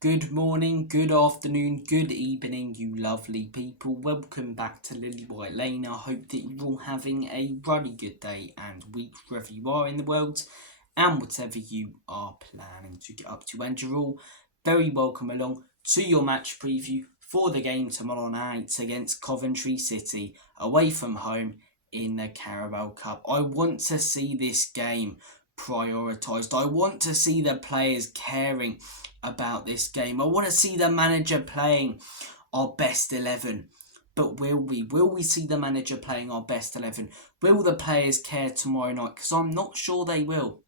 Good morning, good afternoon, good evening, you lovely people. Welcome back to Lilywhite Lane. I hope that you're all having a really good day and week wherever you are in the world and whatever you are planning to get up to. And you're all very welcome along to your match preview for the game tomorrow night against Coventry City away from home in the Carabao Cup. I want to see this game prioritised. I want to see the players caring about this game. I want to see the manager playing our best 11. But will we? Will we see the manager playing our best 11? Will the players care tomorrow night? Because I'm not sure they will.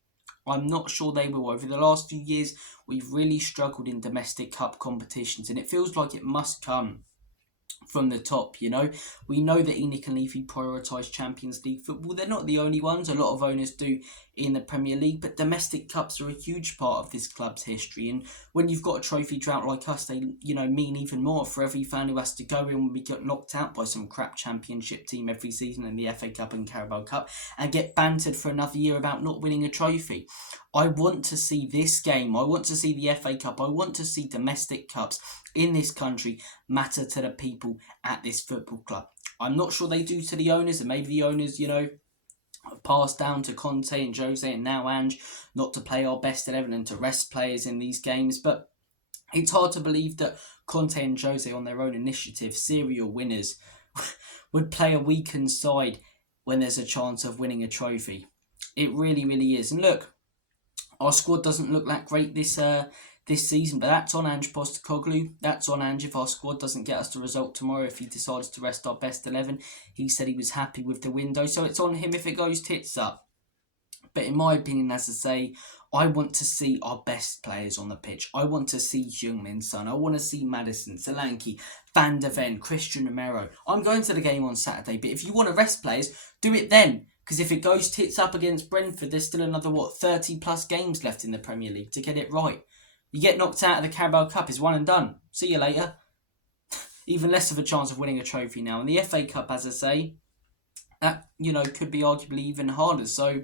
I'm not sure they will. Over the last few years, we've really struggled in domestic cup competitions, and it feels like it must come from the top. We know that Enoch and Levy prioritise Champions League football. They're not the only ones. A lot of owners do in the Premier League, but domestic cups are a huge part of this club's history. And when you've got a trophy drought like us, they mean even more for every fan who has to go in when we get knocked out by some crap Championship team every season in the FA Cup and Carabao Cup and get bantered for another year about not winning a trophy. I want to see this game. I want to see the FA Cup. I want to see domestic cups in this country matter to the people at this football club. I'm not sure they do to the owners, and maybe the owners, passed down to Conte and Jose and now Ange not to play our best 11 and to rest players in these games. But it's hard to believe that Conte and Jose, on their own initiative, serial winners, would play a weakened side when there's a chance of winning a trophy. It really, really is. And look, our squad doesn't look that great this season, but that's on Ange Postecoglou. That's on Ange if our squad doesn't get us the result tomorrow, if he decides to rest our best 11. He said he was happy with the window, so it's on him if it goes tits up. But in my opinion, as I say, I want to see our best players on the pitch. I want to see Heung-min Son. I want to see Maddison, Solanke, Van der Ven, Christian Romero. I'm going to the game on Saturday, but if you want to rest players, do it then. Because if it goes tits up against Brentford, there's still another, 30 plus games left in the Premier League to get it right. You get knocked out of the Carabao Cup, it's one and done. See you later. Even less of a chance of winning a trophy now. And the FA Cup, as I say, that, could be arguably even harder. So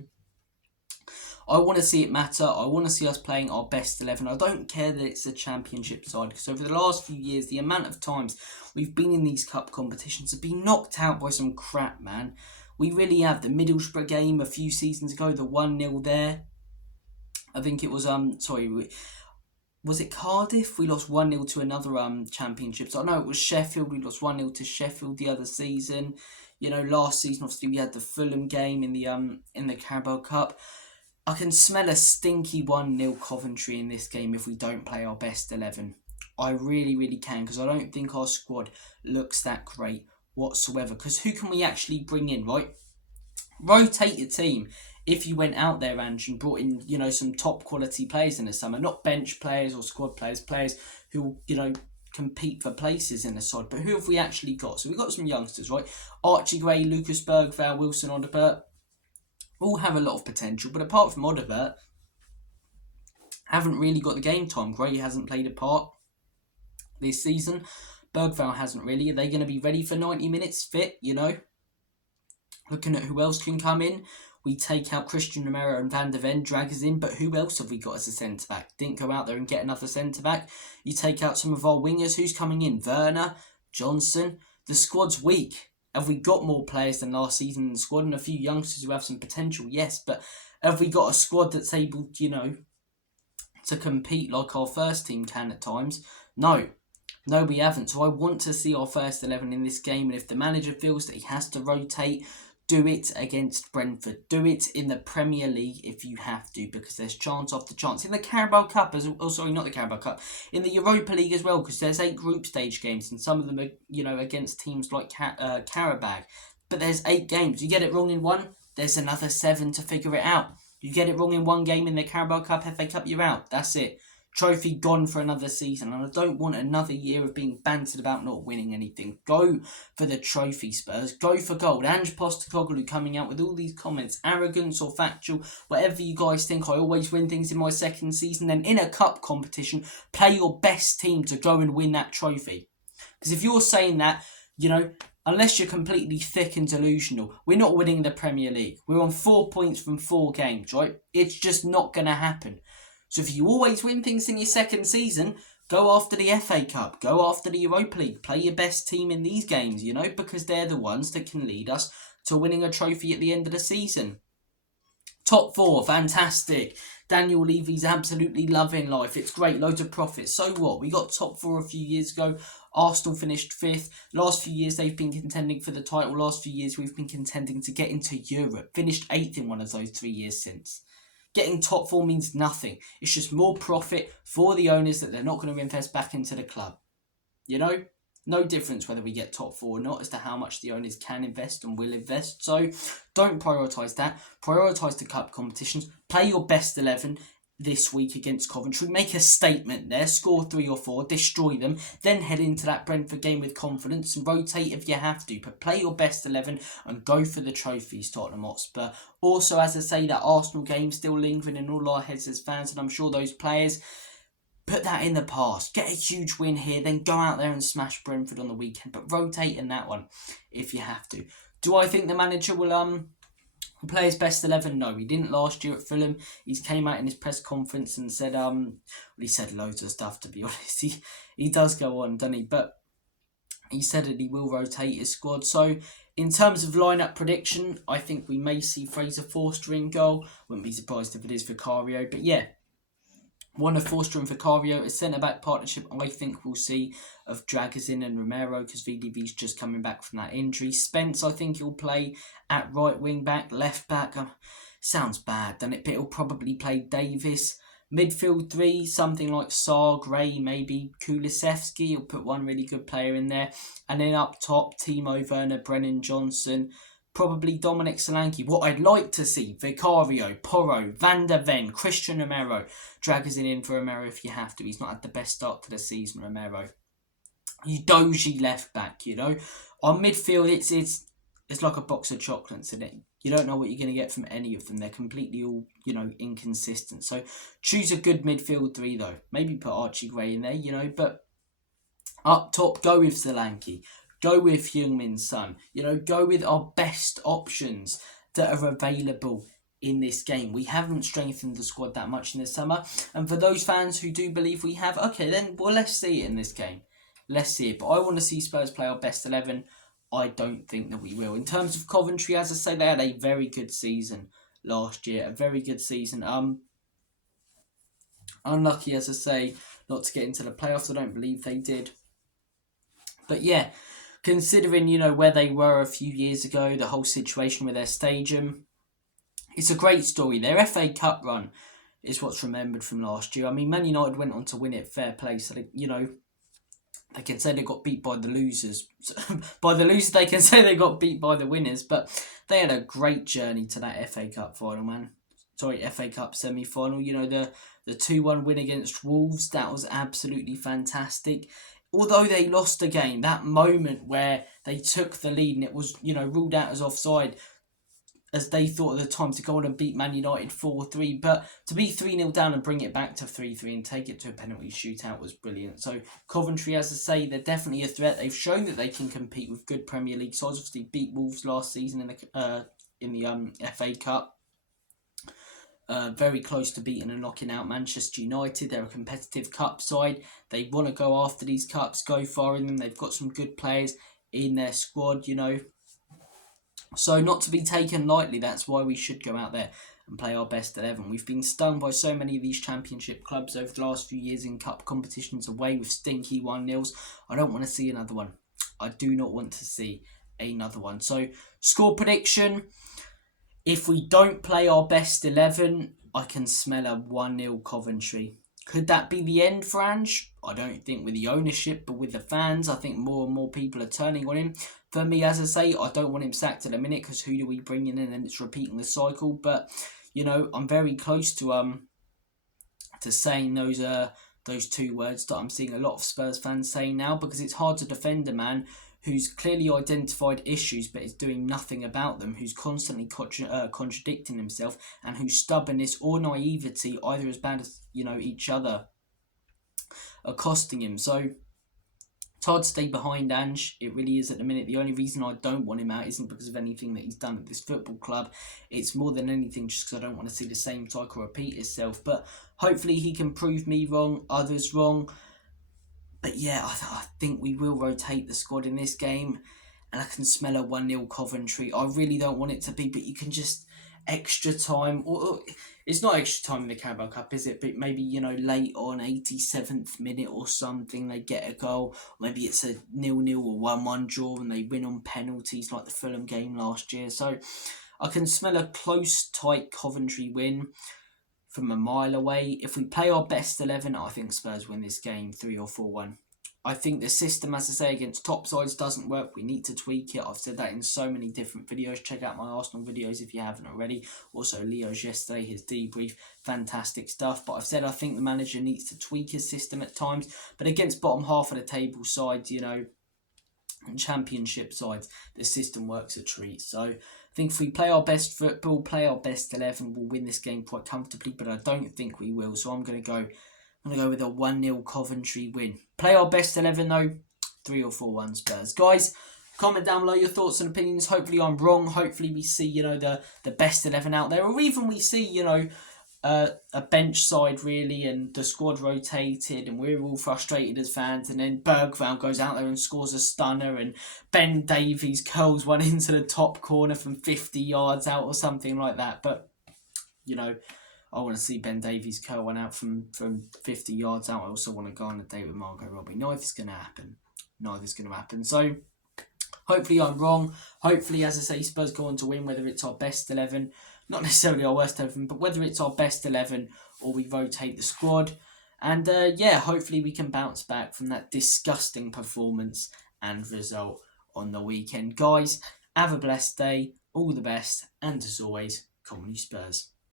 I want to see it matter. I want to see us playing our best 11. I don't care that it's a Championship side, because over the last few years, the amount of times we've been in these cup competitions have been knocked out by some crap, man. We really have. The Middlesbrough game a few seasons ago, the 1-0 there. I think it was, was it Cardiff? We lost 1-0 to another Championship. So I know it was Sheffield. We lost 1-0 to Sheffield the other season. Last season, obviously, we had the Fulham game in the Carabao Cup. I can smell a stinky 1-0 Coventry in this game if we don't play our best 11. I really, really can, because I don't think our squad looks that great whatsoever. Because who can we actually bring in, right? Rotate your team if you went out there, Ange, and brought in, some top quality players in the summer. Not bench players or squad players, players who, compete for places in the side. But who have we actually got? So we've got some youngsters, right? Archie Gray, Lucas Bergvall, Wilson Odobert, all have a lot of potential. But apart from Odobert, haven't really got the game time. Gray hasn't played a part this season. Bergvall hasn't really. Are they going to be ready for 90 minutes fit, Looking at who else can come in, we take out Christian Romero and Van der Ven, drag us in, but who else have we got as a centre-back? Didn't go out there and get another centre-back. You take out some of our wingers, who's coming in? Werner, Johnson. The squad's weak. Have we got more players than last season in the squad? And a few youngsters who have some potential, yes, but have we got a squad that's able, to compete like our first team can at times? No, we haven't. So I want to see our first 11 in this game, and if the manager feels that he has to rotate, do it against Brentford. Do it in the Premier League if you have to, because there's chance after chance. In the Carabao Cup, not the Carabao Cup, in the Europa League as well, because there's 8 group stage games, and some of them are, against teams like Karabag. But there's 8 games. You get it wrong in one, there's another 7 to figure it out. You get it wrong in one game in the Carabao Cup, FA Cup, you're out. That's it. Trophy gone for another season, and I don't want another year of being bantered about not winning anything. Go for the trophy, Spurs. Go for gold. Ange Postecoglou coming out with all these comments, arrogance or factual, whatever you guys think. I always win things in my second season. Then in a cup competition, play your best team to go and win that trophy. Because if you're saying that, unless you're completely thick and delusional, we're not winning the Premier League. We're on 4 points from 4 games, right? It's just not going to happen. So if you always win things in your second season, Go after the FA Cup, go after the Europa League, play your best team in these games, because they're the ones that can lead us to winning a trophy at the end of the season. Top four, fantastic. Daniel Levy's absolutely loving life. It's great, loads of profits. So what? We got top four a few years ago. Arsenal finished fifth. Last few years they've been contending for the title. Last few years we've been contending to get into Europe. Finished eighth in one of those 3 years since. Getting top four means nothing. It's just more profit for the owners that they're not going to invest back into the club. No difference whether we get top four or not as to how much the owners can invest and will invest. So don't prioritise that. Prioritise the cup competitions. Play your best 11 this week against Coventry. Make a statement there. Score 3 or 4. Destroy them. Then head into that Brentford game with confidence and rotate if you have to. But play your best 11 and go for the trophies, Tottenham Hotspur. Also, as I say, that Arsenal game still lingering in all our heads as fans, and I'm sure those players... Put that in the past. Get a huge win here, then go out there and smash Brentford on the weekend. But rotate in that one if you have to. Do I think the manager will play his best 11? No, he didn't last year at Fulham. He came out in his press conference and said he said loads of stuff, to be honest. He does go on, doesn't he? But he said that he will rotate his squad. So in terms of lineup prediction, I think we may see Fraser Forster in goal. Wouldn't be surprised if it is Vicario. But yeah, one of Forster and Vicario, a centre-back partnership I think we'll see of Dragazin and Romero because VDV's just coming back from that injury. Spence, I think he'll play at right wing-back, left-back. Sounds bad, doesn't it? But he'll probably play Davis. Midfield 3, something like Sarr, Gray, maybe Kulusevski. He'll put one really good player in there. And then up top, Timo Werner, Brennan Johnson, probably Dominic Solanke. What I'd like to see, Vicario, Porro, Van der Ven, Christian Romero. Dragazin in for Romero if you have to. He's not had the best start to the season, Romero. Udogie left back, On midfield, it's like a box of chocolates, isn't it? You don't know what you're going to get from any of them. They're completely all, inconsistent. So choose a good midfield 3, though. Maybe put Archie Gray in there, but up top, go with Solanke. Go with Heung-min Son. Go with our best options that are available in this game. We haven't strengthened the squad that much in the summer. And for those fans who do believe we have, okay, then, let's see it in this game. Let's see it. But I want to see Spurs play our best 11. I don't think that we will. In terms of Coventry, as I say, they had a very good season last year. A very good season. Unlucky, as I say, not to get into the playoffs. I don't believe they did. But yeah, considering, where they were a few years ago, the whole situation with their stadium, it's a great story. Their FA Cup run is what's remembered from last year. I mean, Man United went on to win it, fair play. So, they can say they got beat by the losers. By the losers, they can say they got beat by the winners. But they had a great journey to that FA Cup final, man. Sorry, FA Cup semi-final. The 2-1 win against Wolves, that was absolutely fantastic. Although they lost the game, that moment where they took the lead and it was, ruled out as offside, as they thought at the time, to go on and beat Man United 4-3. But to be 3-0 down and bring it back to 3-3 and take it to a penalty shootout was brilliant. So Coventry, as I say, they're definitely a threat. They've shown that they can compete with good Premier League sides. Obviously beat Wolves last season in the FA Cup. Very close to beating and knocking out Manchester United. They're a competitive cup side. They want to go after these cups, go far in them. They've got some good players in their squad, So not to be taken lightly. That's why we should go out there and play our best 11. We've been stung by so many of these championship clubs over the last few years in cup competitions away with stinky 1-0s. I don't want to see another one. I do not want to see another one. So score prediction. If we don't play our best 11, I can smell a 1-0 Coventry. Could that be the end for Ange? I don't think with the ownership, but with the fans, I think more and more people are turning on him. For me, as I say, I don't want him sacked at a minute because who do we bring in and then it's repeating the cycle. But, I'm very close to saying those 2 words that I'm seeing a lot of Spurs fans saying now, because it's hard to defend a man who's clearly identified issues but is doing nothing about them, who's constantly contradicting himself, and whose stubbornness or naivety, either as bad as each other, are costing him. So it's hard to stay behind Ange. It really is at the minute. The only reason I don't want him out isn't because of anything that he's done at this football club. It's more than anything just because I don't want to see the same cycle repeat itself. But hopefully he can prove me wrong, others wrong. But yeah, I think we will rotate the squad in this game, and I can smell a 1-0 Coventry. I really don't want it to be, but you can just extra time, or it's not extra time in the Carabao Cup, is it? But maybe, late on 87th minute or something, they get a goal. Maybe it's a 0-0 or 1-1 draw, and they win on penalties like the Fulham game last year. So I can smell a close, tight Coventry win from a mile away. If we play our best 11, I think Spurs win this game 3 or 4-1. I think the system, as I say, against top sides doesn't work. We need to tweak it. I've said that in so many different videos. Check out my Arsenal videos if you haven't already. Also, Leo's yesterday, his debrief, fantastic stuff. But I've said I think the manager needs to tweak his system at times. But against bottom half of the table sides, and championship sides, the system works a treat. So I think if we play our best football, play our best 11, we'll win this game quite comfortably, but I don't think we will. So I'm going to go with a 1-0 Coventry win. Play our best 11 though, 3 or 4-1 Spurs. Guys, comment down below your thoughts and opinions. Hopefully I'm wrong. Hopefully we see, the best 11 out there, or even we see, a bench side really, and the squad rotated, and we're all frustrated as fans, and then Bergvall goes out there and scores a stunner, and Ben Davies curls one into the top corner from 50 yards out or something like that. But I want to see Ben Davies curl one out from 50 yards out. I also want to go on a date with Margot Robbie. Neither's going to happen. So hopefully I'm wrong. Hopefully, as I say, Spurs go on to win, whether it's our best 11, not necessarily our worst 11, but whether it's our best 11 or we rotate the squad. And hopefully we can bounce back from that disgusting performance and result on the weekend. Guys, have a blessed day, all the best, and as always, come on you Spurs.